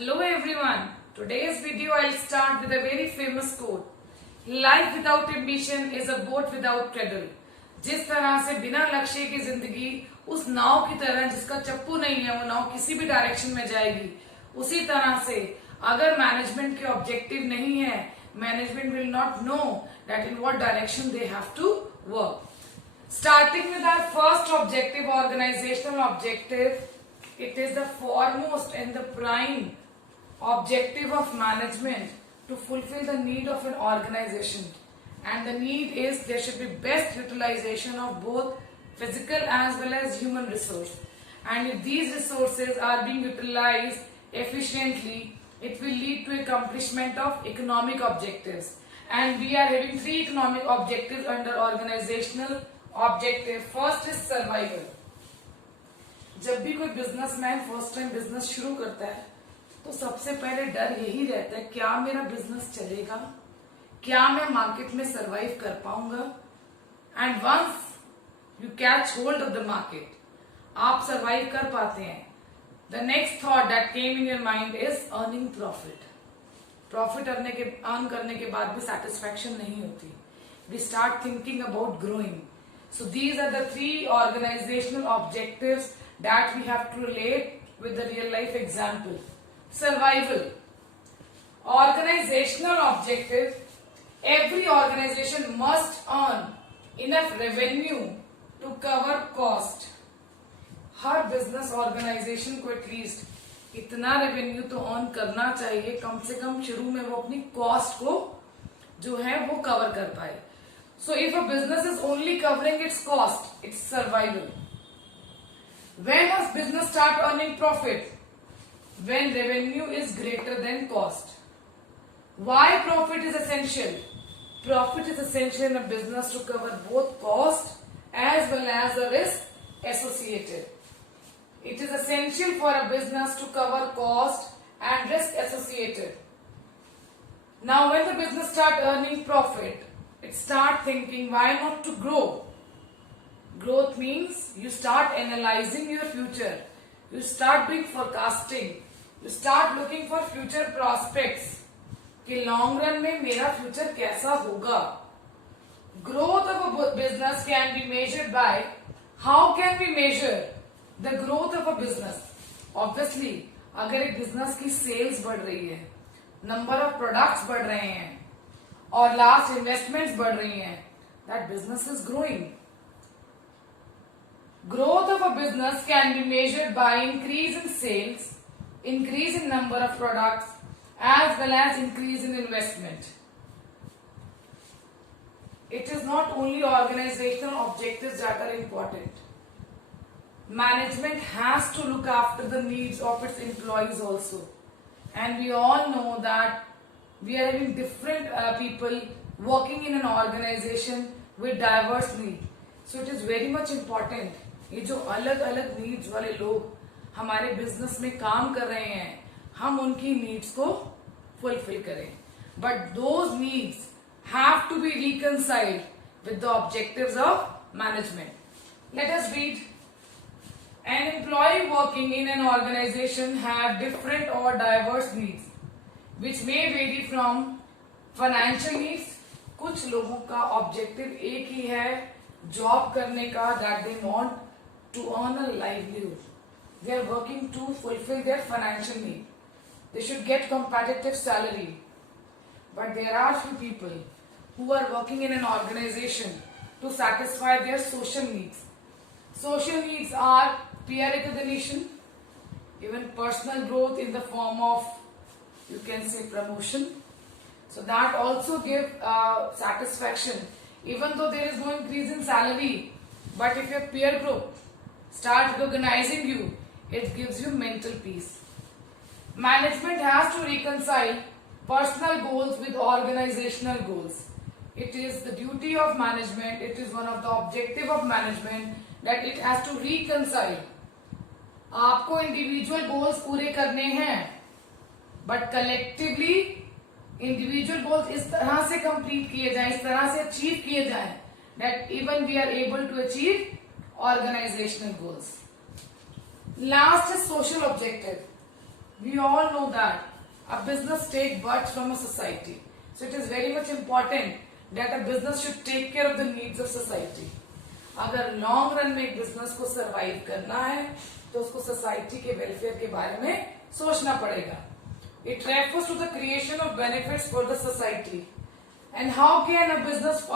Hello everyone. Today's video I'll start with a very famous quote. Life without ambition is a boat without paddle. जिस तरह से बिना लक्ष्य की जिंदगी उस नाव की तरह जिसका चप्पू नहीं है वो नाव किसी भी डायरेक्शन में जाएगी, उसी तरह से अगर मैनेजमेंट के ऑब्जेक्टिव नहीं है, management will not know that in what direction they have to work. Starting with our first objective, organizational objective, it is the foremost and the prime objective of management to fulfill the need of an organization. And the need is there should be best utilization of both physical as well as human resource. And if these resources are being utilized efficiently, it will lead to accomplishment of economic objectives. And we are having three economic objectives under organizational objective. First is survival. जब भी कोई businessman first time business शुरू करता है तो सबसे पहले डर यही रहता है, क्या मेरा बिजनेस चलेगा, क्या मैं मार्केट में सरवाइव कर पाऊंगा. And once you catch hold of the market, आप सरवाइव कर पाते हैं, the next thought that came in your mind is earning profit. Profit earn करने के बाद भी सेटिस्फैक्शन नहीं होती. We start thinking about growing. So these are the three organizational objectives that we have to relate with the real life example. Survival. Organizational objective. Every organization must earn enough revenue to cover cost. Her business organization को at least इतना revenue तो earn करना चाहिए, कम से कम शुरू में वो अपनी कॉस्ट को जो है वो कवर कर पाए. So if a business is only covering its cost, it's survival. When does business start earning profit? When revenue is greater than cost. Why profit is essential? Profit is essential in a business to cover both cost as well as the risk associated. It is essential for a business to cover cost and risk associated. Now when the business start earning profit, it start thinking why not to grow. Growth means you start analyzing your future, you start doing forecasting, you start looking for future prospects कि long run में मेरा future कैसा होगा. Growth of a business can be measured by, how can we measure the growth of a business? Obviously अगर एक business की sales बढ़ रही है, नंबर ऑफ प्रोडक्ट्स बढ़ रहे हैं और लास्ट इन्वेस्टमेंट्स बढ़ रही हैं, that business is growing. Growth of a business can be measured by increase in sales, increase in number of products, as well as increase in investment. It is not only organizational objectives that are important. Management has to look after the needs of its employees also. And we all know that we are having different people working in an organization with diverse needs. So it is very much important. ये जो अलग अलग needs वाले लोग हमारे business में काम कर रहे हैं, हम उनकी नीड्स को फुलफिल करें. But those needs have to be reconciled with the objectives of management. Let us read. An employee working in an organization have different or diverse needs which may vary from financial needs. कुछ लोगों का objective एक ही है, job करने का, that they want to earn a livelihood. They are working to fulfill their financial need. They should get competitive salary. But there are few people who are working in an organization to satisfy their social needs. Social needs are peer recognition, even personal growth in the form of, you can say, promotion. So that also give satisfaction, even though there is no increase in salary. But if your peer group start recognizing you, it gives you mental peace. Management has to reconcile personal goals with organizational goals. It is the duty of management, it is one of the objective of management that it has to reconcile. आपको individual goals पूरे करने हैं, but collectively individual goals इस तरह से complete किए जाएं, इस तरह से अचीव किए जाएं that even we are able to achieve organizational goals. Last is social objective. We all know that a business takes birth from a society. So it is very much important that a business should take care of the needs of society. अगर long run में एक business को survive करना है तो उसको society के welfare के बारे में सोचना पड़ेगा. It refers to the creation of benefits for the society. And how can a business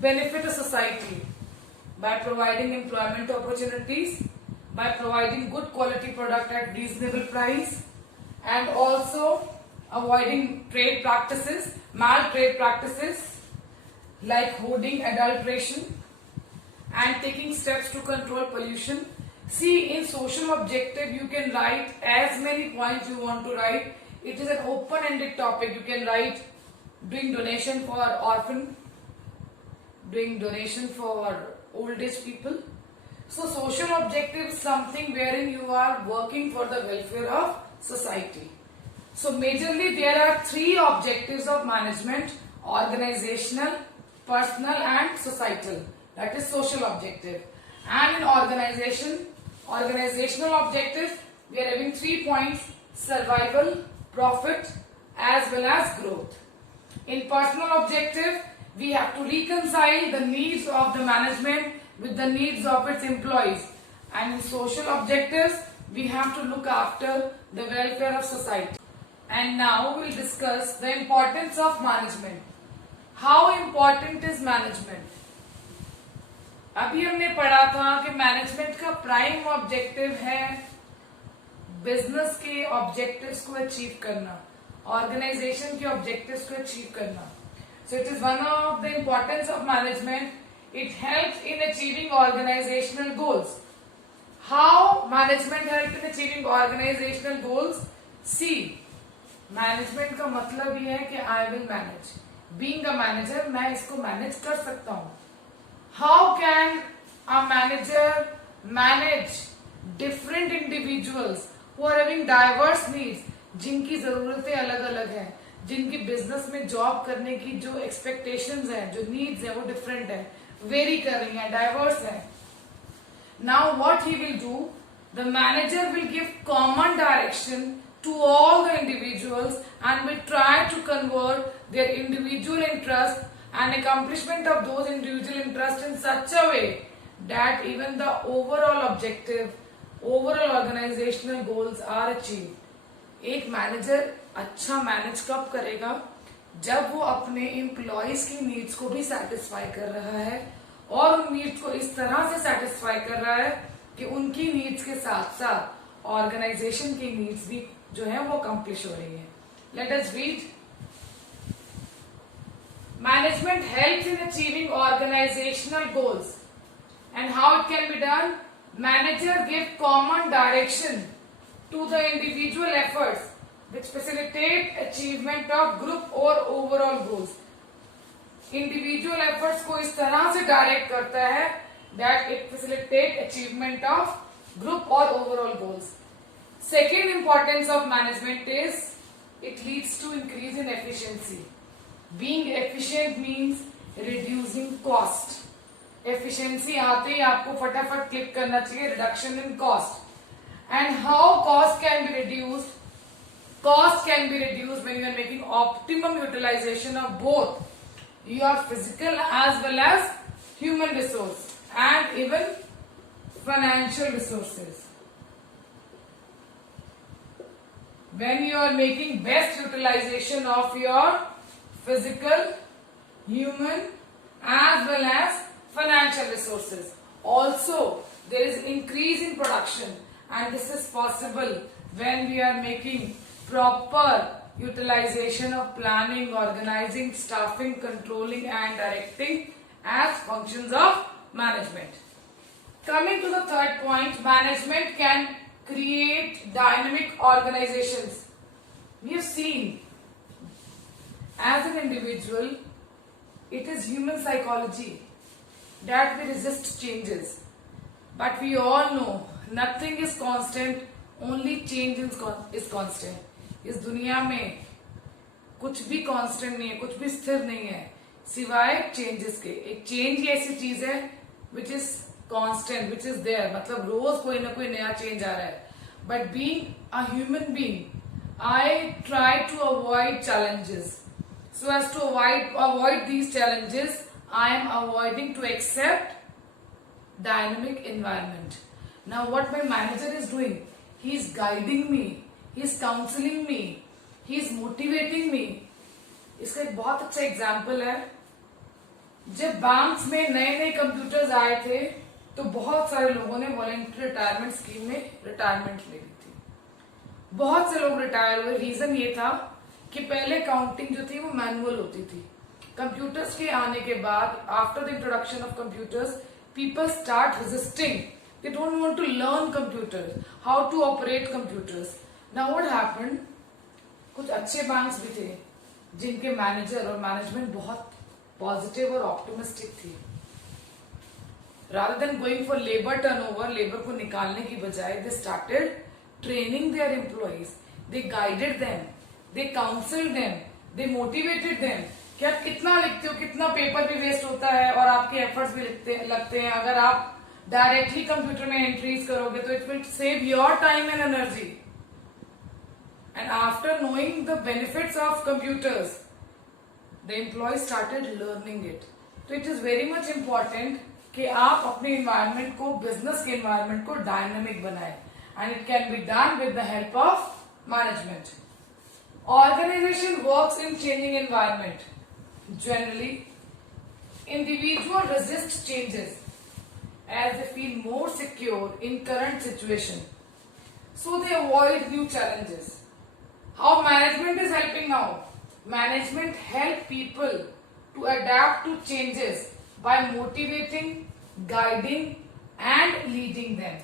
benefit a society? By providing employment opportunities, by providing good quality product at reasonable price, and also avoiding trade practices, mal trade practices like hoarding, adulteration, and taking steps to control pollution. See, in social objective, you can write as many points you want to write. It is an open-ended topic. You can write doing donation for orphan, doing donation for old age people. So, social objective is something wherein you are working for the welfare of society. So, majorly there are three objectives of management: organizational, personal, and societal. That is social objective. And in organizational objectives, we are having 3 points: survival, profit, as well as growth. In personal objective, we have to reconcile the needs of the management with the needs of its employees. And in social objectives, we have to look after the welfare of society. And now we will discuss the importance of management. How important is management? अभी हमने पढ़ा था कि management का prime objective है business के objectives को achieve करना, ऑर्गेनाइजेशन के ऑब्जेक्टिव्स को अचीव करना. So it is one of the importance of management. It helps in achieving organisational goals. How management help in achieving organisational goals? See, management का मतलब ये है कि I will manage. Being a manager, मैं इसको manage कर सकता हूं. How can a manager manage different individuals who are having diverse needs, जिनकी जरूरतें अलग अलग हैं, जिनकी बिजनेस में जॉब करने की जो एक्सपेक्टेशंस हैं, जो नीड्स हैं, वो डिफरेंट है, वेरी कर रही हैं, डाइवर्स है. Now what he will do? The manager will give common direction to all the individuals and will try to convert their individual interest and accomplishment of those individual interests in such a way that even the overall objective, overall organizational goals are achieved. एक manager अच्छा manage कब करेगा? जब वो अपने employees की needs को भी सेटिस्फाई कर रहा है और उन नीड्स को इस तरह से सेटिस्फाई कर रहा है कि उनकी नीड्स के साथ साथ ऑर्गेनाइजेशन की नीड्स भी जो है वो अकम्प्लिश हो रही है. Late us read. Management helps in achieving organizational goals. And how it can be done? Manager give common direction to the individual efforts which facilitate achievement of group or overall goals. Individual efforts को इस तरह से direct करता है that it facilitate achievement of group or overall goals. Second importance of management is it leads to increase in efficiency. Being efficient means reducing cost. Efficiency आते ही आपको फटाफट click करना चाहिए reduction in cost. And how cost can be reduced? Cost can be reduced when you are making optimum utilization of both your physical as well as human resource and even financial resources. When you are making best utilization of your physical, human, as well as financial resources. Also, there is increase in production, and this is possible when we are making proper utilization of planning, organizing, staffing, controlling, and directing as functions of management. Coming to the third point, management can create dynamic organizations. We have seen as an individual, it is human psychology that we resist changes. But we all know nothing is constant, only change is constant. इस दुनिया में कुछ भी constant नहीं है, कुछ भी स्थिर नहीं है सिवाय चेंजेस के. एक चेंज ही ऐसी चीज है which is constant, which is there. मतलब रोज कोई ना कोई नया चेंज आ रहा है. But being a human being, I try to avoid challenges. So as to avoid these challenges, I am avoiding to accept dynamic environment. Now what my manager is doing, he is guiding me, he is counseling me, he is motivating me. इसका एक बहुत अच्छा example है, जब banks में नए नए computers आए थे तो बहुत सारे लोगों ने वॉलंटरी रिटायरमेंट स्कीम में रिटायरमेंट ले ली थी. बहुत से लोग रिटायर हुए. रीजन ये था कि पहले काउंटिंग जो थी वो मैनुअल होती थी. कंप्यूटर्स के आने के बाद, after the introduction of computers, people start resisting. They don't want to learn computers, how to operate computers. Now what happened, कुछ अच्छे बैंक्स भी थे जिनके मैनेजर और मैनेजमेंट बहुत पॉजिटिव और ऑप्टिमिस्टिक थी. rather than going for labor turnover, labour को निकालने की बजाय, they started training their employees. They guided them, they counseled them, they motivated them कि आप कितना लिखते हो, कितना पेपर भी वेस्ट होता है और आपके एफर्ट्स भी लगते हैं. अगर आप डायरेक्टली कंप्यूटर में एंट्रीज करोगे तो it will save your time and energy. And after knowing the benefits of computers, the employees started learning it. So it is very much important कि आप अपने environment को, business के environment को dynamic बनाएं. And it can be done with the help of management. Organization works in changing environment. Generally, individuals resist changes as they feel more secure in current situation. So they avoid new challenges. How management is helping now? Management help people to adapt to changes by motivating, guiding and leading them.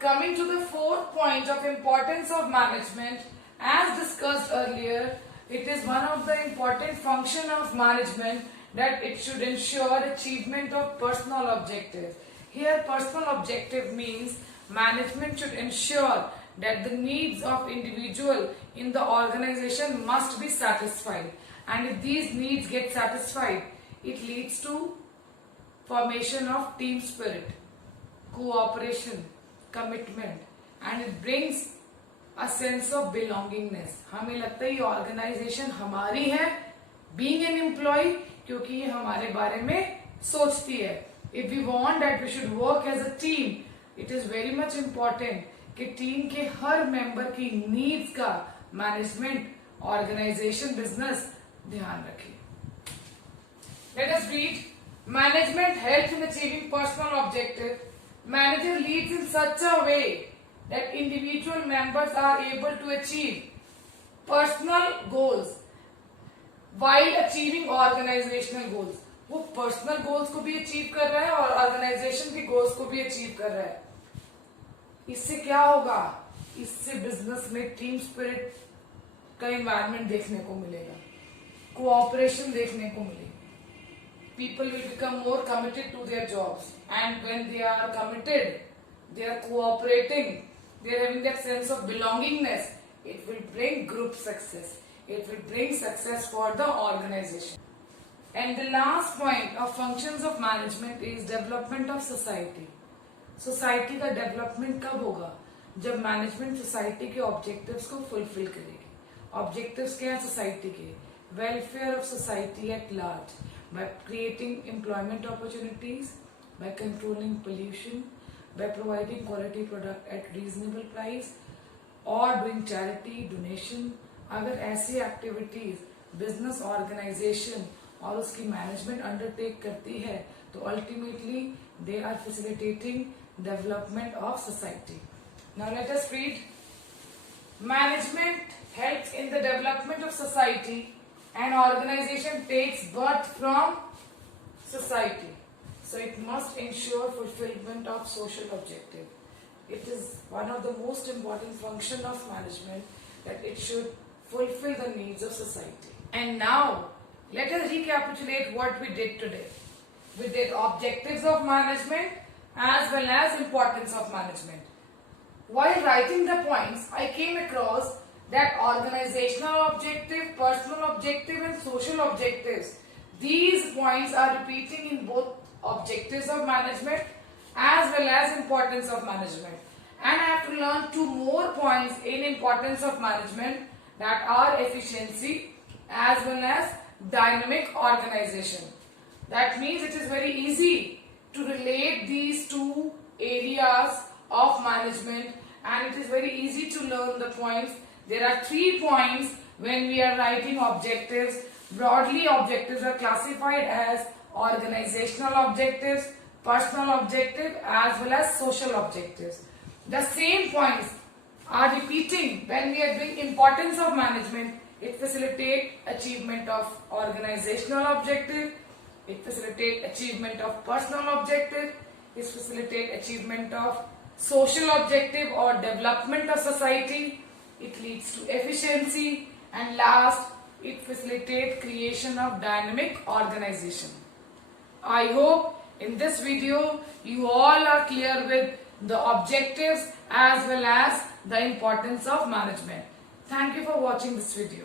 Coming to the fourth point of importance of management, as discussed earlier, it is one of the important function of management that it should ensure achievement of personal objectives. Here personal objective means management should ensure that the needs of individual in the organization must be satisfied, and if these needs get satisfied, it leads to formation of team spirit, cooperation, commitment, and it brings a sense of belongingness. हमें लगता है ये organization हमारी है, being an employee, क्योंकि ये हमारे बारे में सोचती है. If we want that we should work as a team, it is very much important कि टीम के हर मेंबर की नीड्स का मैनेजमेंट, ऑर्गेनाइजेशन, बिजनेस ध्यान रखे. Let us read. Management helps in achieving personal objective. Manager leads in such a way that individual members are able to achieve personal goals while achieving organizational goals. वो personal goals को भी achieve कर रहा है और organisation के goals को भी अचीव कर रहा है. इससे क्या होगा? इससे बिजनेस में टीम स्पिरिट का एनवायरनमेंट देखने को मिलेगा, कोऑपरेशन देखने को मिलेगी. People will become more committed to their jobs, and when they are committed, they are cooperating, they are having that sense of belongingness. It will bring group success. It will bring success for the organization. And the last point of functions of management is development of society. Society का development कब होगा? जब management society के objectives को fulfil करेगी. Objectives क्या है society के? Welfare of society at large, by creating employment opportunities, by controlling pollution, by providing quality product at reasonable price, और डूइंग चैरिटी, डोनेशन. अगर ऐसी एक्टिविटीज बिजनेस ऑर्गेनाइजेशन और उसकी मैनेजमेंट अंडरटेक करती है तो ultimately they are facilitating development of society. Now let us read. Management helps in the development of society. An organization takes birth from society, so it must ensure fulfillment of social objective. It is one of the most important function of management that it should fulfill the needs of society. And now let us recapitulate what we did today. We did objectives of management as well as importance of management. While writing the points, I came across that organizational objective, personal objective and social objectives, these points are repeating in both objectives of management as well as importance of management. And I have to learn two more points in importance of management, that are efficiency as well as dynamic organization. That means it is very easy to relate these two areas of management, and it is very easy to learn the points. There are 3 points when we are writing objectives. Broadly, objectives are classified as organizational objectives, personal objective as well as social objectives. The same points are repeating when we are doing importance of management. It facilitates achievement of organizational objective, it facilitates achievement of personal objective, it facilitates achievement of social objective or development of society, it leads to efficiency, and last, it facilitates creation of dynamic organization. I hope in this video you all are clear with the objectives as well as the importance of management. Thank you for watching this video.